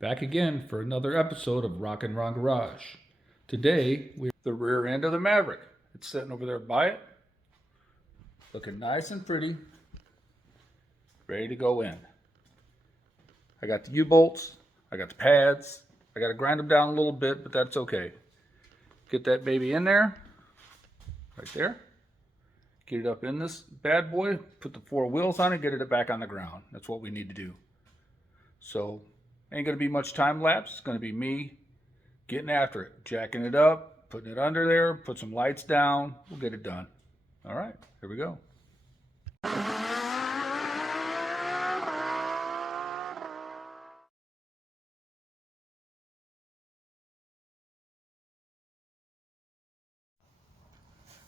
Back again for another episode of Rockin' Wrong Garage. Today, we have the rear end of the Maverick. It's sitting over there by it. Looking nice and pretty. Ready to go in. I got the U-bolts. I got the pads. I got to grind them down a little bit, but that's okay. Get that baby in there. Right there. Get it up in this bad boy. Put the 4 wheels on it. Get it back on the ground. That's what we need to do. So, ain't going to be much time lapse. It's going to be me getting after it. Jacking it up. Putting it under there. Put some lights down. We'll get it done. All right. Here we go.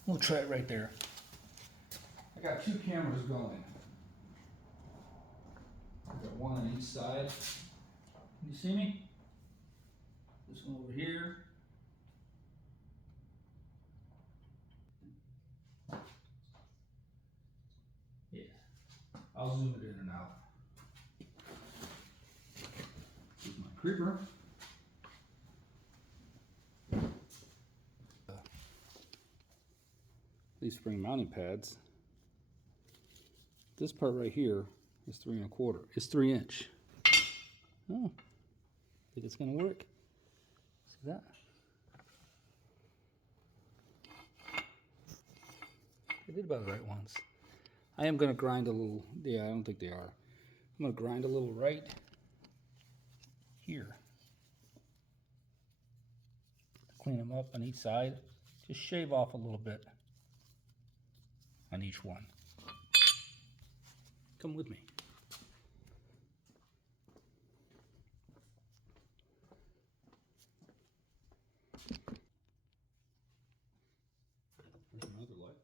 We'll try it right there. I got 2 cameras going. I got one on each side. Can you see me? This one over here. Yeah. I'll zoom it in and out. Here's my creeper. These spring mounting pads. This part right here is 3 1/4. It's 3 inch. Oh, think it's gonna work. See that? I did about it right once. I am gonna grind a little. Yeah, I don't think they are. I'm gonna grind a little right here. Clean them up on each side. Just shave off a little bit on each one. Come with me. There's another light.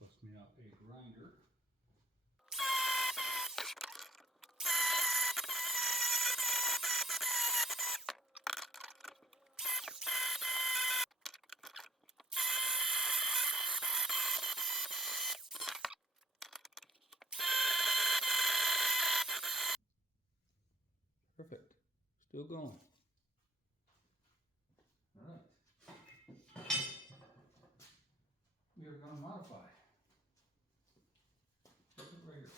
Bust me out a grinder. Perfect. Still going. All right. We are going to modify. Perfect right here.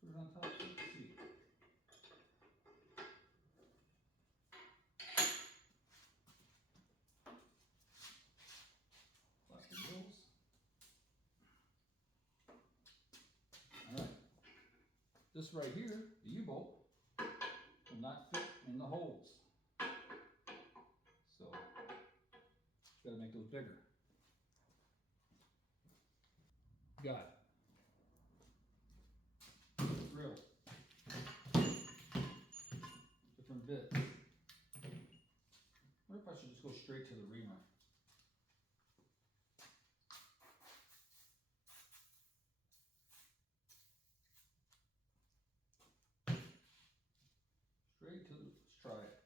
Put it on top so you can see. Plastic wheels. All right. This right here, the U-bolt, will not fit in the holes. So, got to make those bigger. Got it. Drill. Different bits. I wonder if I should just go straight to the reamer. Straight to, let's try it.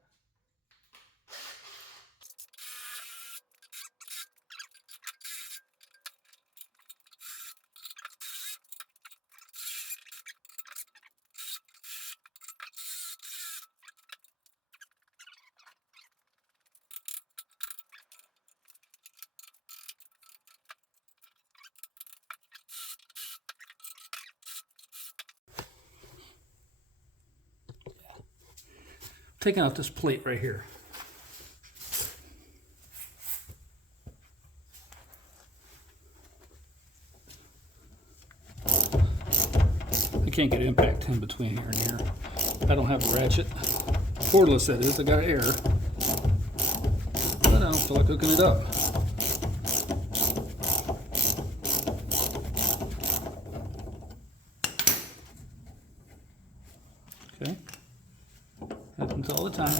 Taking out this plate right here. I can't get impact in between here and here. I don't have a ratchet. Cordless that is, I got air. But I don't feel like hooking it up. Okay. Happens all the time.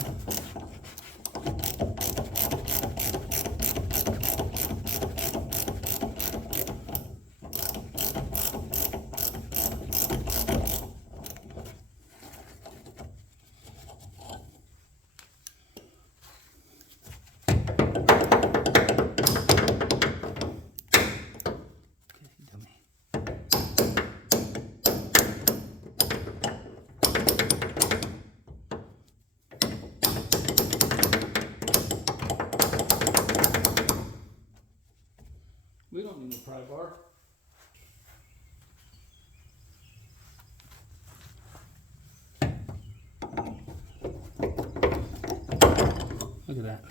don't need no pry bar. Look at that.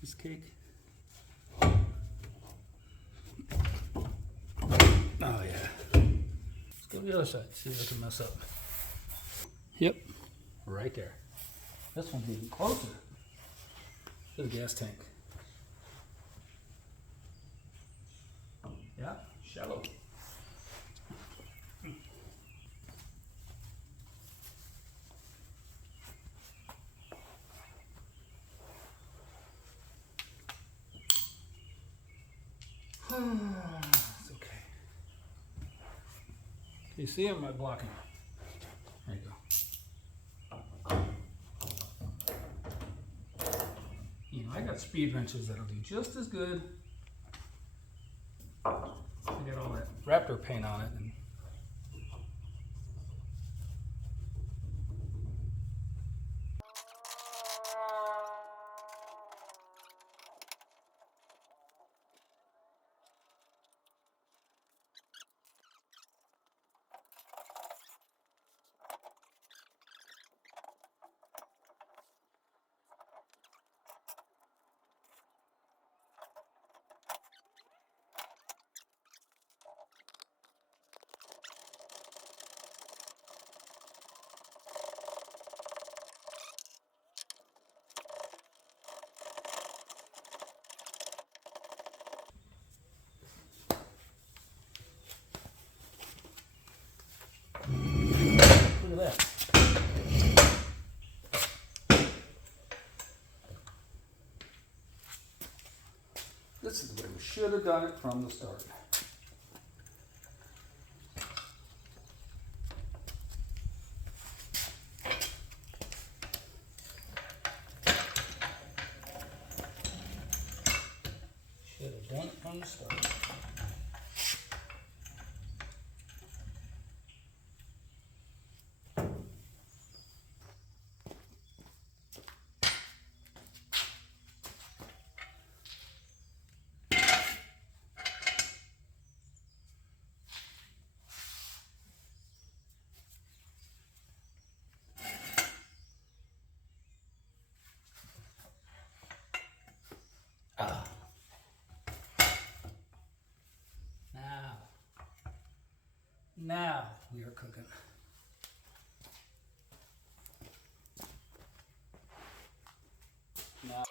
This cake. Oh yeah. Let's go to the other side, see if I can mess up. Yep, right there. This one's even closer to the gas tank. Yeah, shallow. It's okay. Can you see it? Am I blocking? There you go. You know, I got speed wrenches that'll do just as good. I got all that Raptor paint on it. And look at that. This is the way we should have done it from the start. Should have done it from the start. Now we are cooking. Now.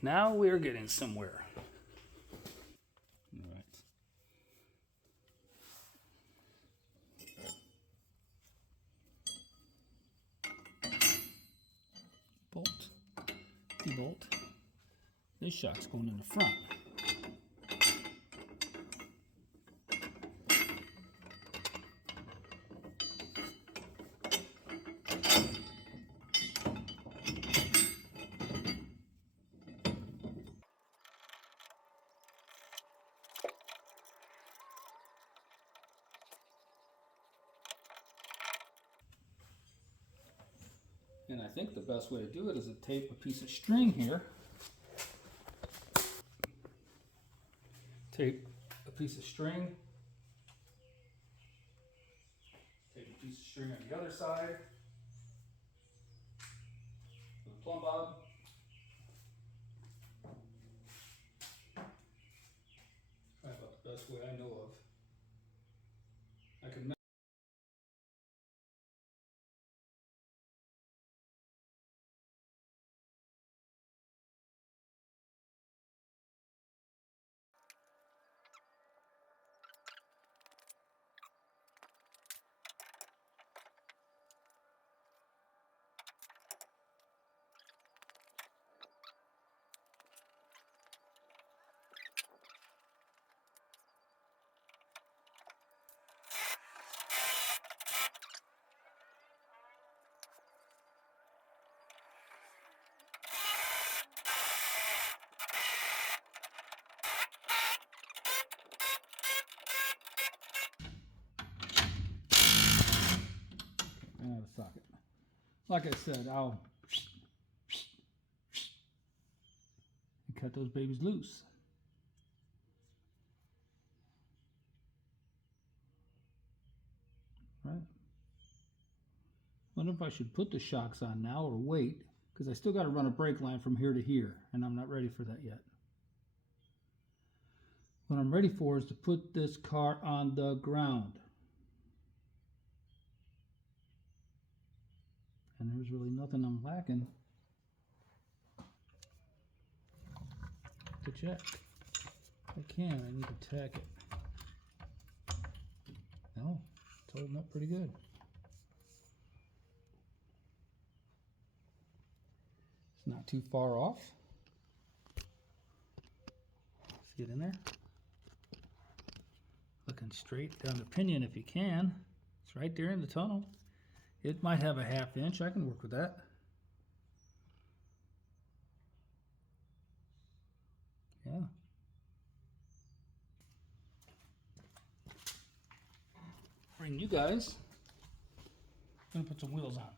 Now we're getting somewhere. All right. Bolt, debolt. This shock's going in the front. And I think the best way to do it is to tape a piece of string here. Tape a piece of string. Tape a piece of string on the other side. With a plumb bob. Probably about the best way I know of. I can socket. Like I said, I'll cut those babies loose. Right. Wonder if I should put the shocks on now or wait, because I still got to run a brake line from here to here, and I'm not ready for that yet. What I'm ready for is to put this car on the ground. And there's really nothing I'm lacking to check. I need to tack it. No, it's holding up pretty good. It's not too far off. See it in there? Looking straight down the pinion if you can. It's right there in the tunnel. It might have a 1/2 inch. I can work with that. Yeah. Bring you guys. I'm gonna put some wheels on.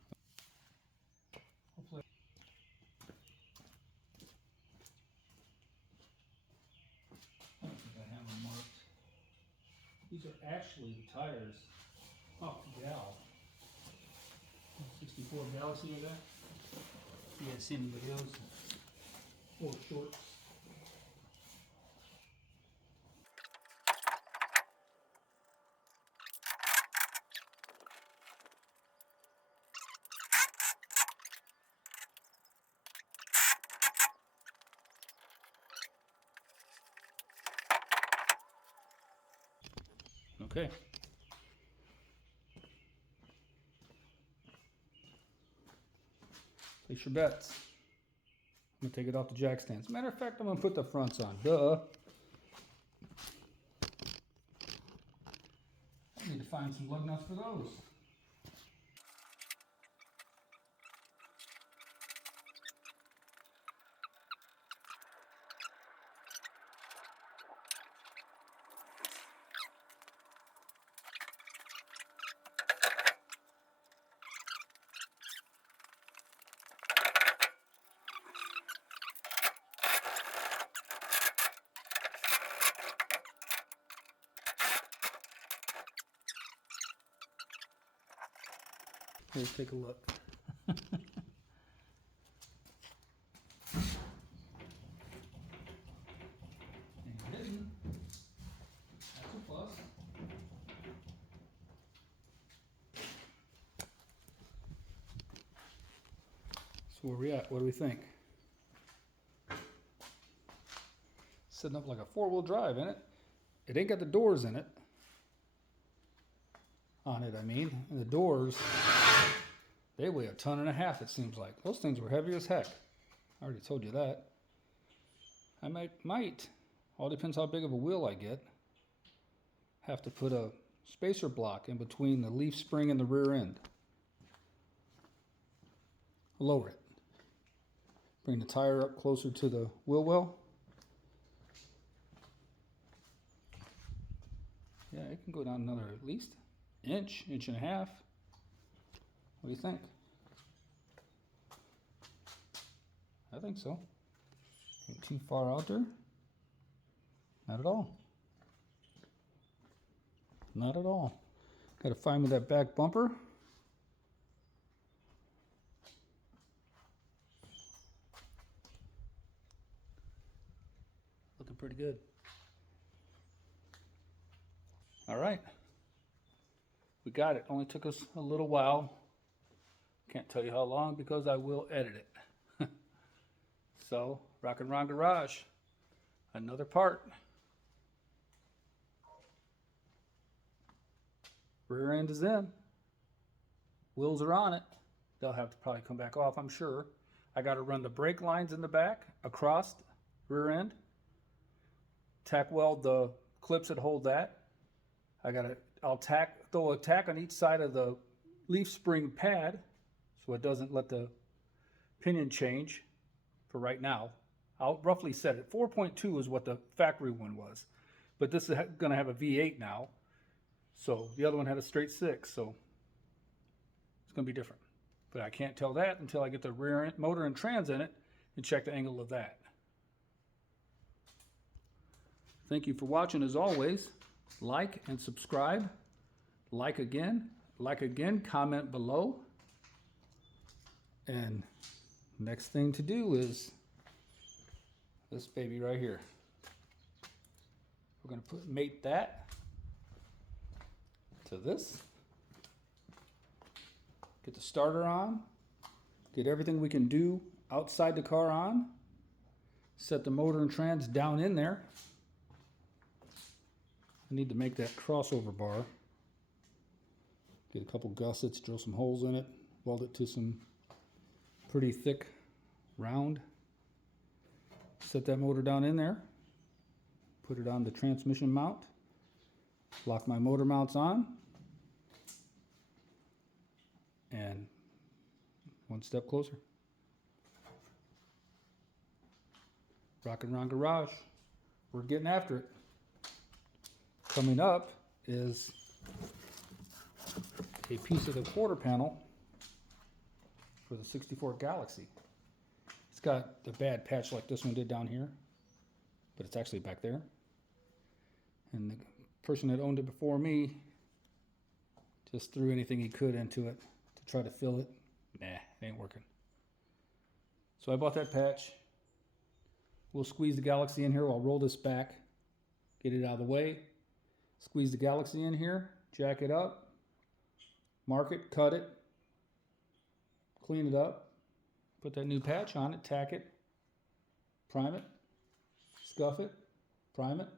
Hopefully. I don't think I have them marked. These are actually the tires off the Gal. 64 Galaxy, you got? You guys seen the videos? Or shorts. Okay. Place your bets. I'm gonna take it off the jack stands. Matter of fact, I'm gonna put the fronts on. Duh. I need to find some lug nuts for those. Let's take a look. And hidden. That's a plus. So where we at? What do we think? Setting up like a 4-wheel drive, ain't it? It ain't got the doors in it. On it, I mean. And the doors, they weigh 1.5 tons, it seems like. Those things were heavy as heck. I already told you that. I might, all depends how big of a wheel I get, have to put a spacer block in between the leaf spring and the rear end. Lower it. Bring the tire up closer to the wheel well. Yeah, it can go down another at least inch, 1.5 inches. What do you think? I think so. Ain't too far out there. Not at all. Not at all. Got to find me that back bumper. Looking pretty good. All right. We got it. Only took us a little while. Can't tell you how long because I will edit it. So, Rock and Ron Garage. Another part. Rear end is in. Wheels are on it. They'll have to probably come back off, I'm sure. I got to run the brake lines in the back, across the rear end. Tack weld the clips that hold that. I'll throw a tack on each side of the leaf spring pad so it doesn't let the pinion change for right now. I'll roughly set it. 4.2 is what the factory one was. But this is going to have a V8 now. So the other one had a straight 6. So it's going to be different. But I can't tell that until I get the rear motor and trans in it and check the angle of that. Thank you for watching as always. Like and subscribe. Like again, comment below. And next thing to do is this baby right here. We're going to mate that to this. Get the starter on. Get everything we can do outside the car on. Set the motor and trans down in there. I need to make that crossover bar. Get a couple gussets, drill some holes in it, weld it to some pretty thick round. Set that motor down in there. Put it on the transmission mount. Lock my motor mounts on. And one step closer. Rockin' Ron Garage. We're getting after it. Coming up is a piece of the quarter panel for the 64 Galaxy. It's got the bad patch like this one did down here, but it's actually back there. And the person that owned it before me just threw anything he could into it to try to fill it. Nah, it ain't working. So I bought that patch. We'll squeeze the Galaxy in here. I'll roll this back, get it out of the way. Squeeze the Galaxy in here, jack it up, mark it, cut it, clean it up, put that new patch on it, tack it, prime it, scuff it, prime it,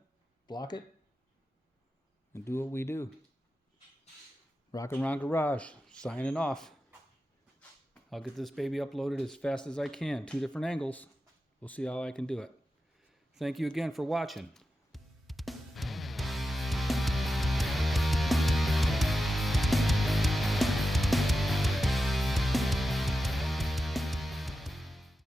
block it, and do what we do. Rockin' Ron Garage, signing off. I'll get this baby uploaded as fast as I can. 2 different angles. We'll see how I can do it. Thank you again for watching.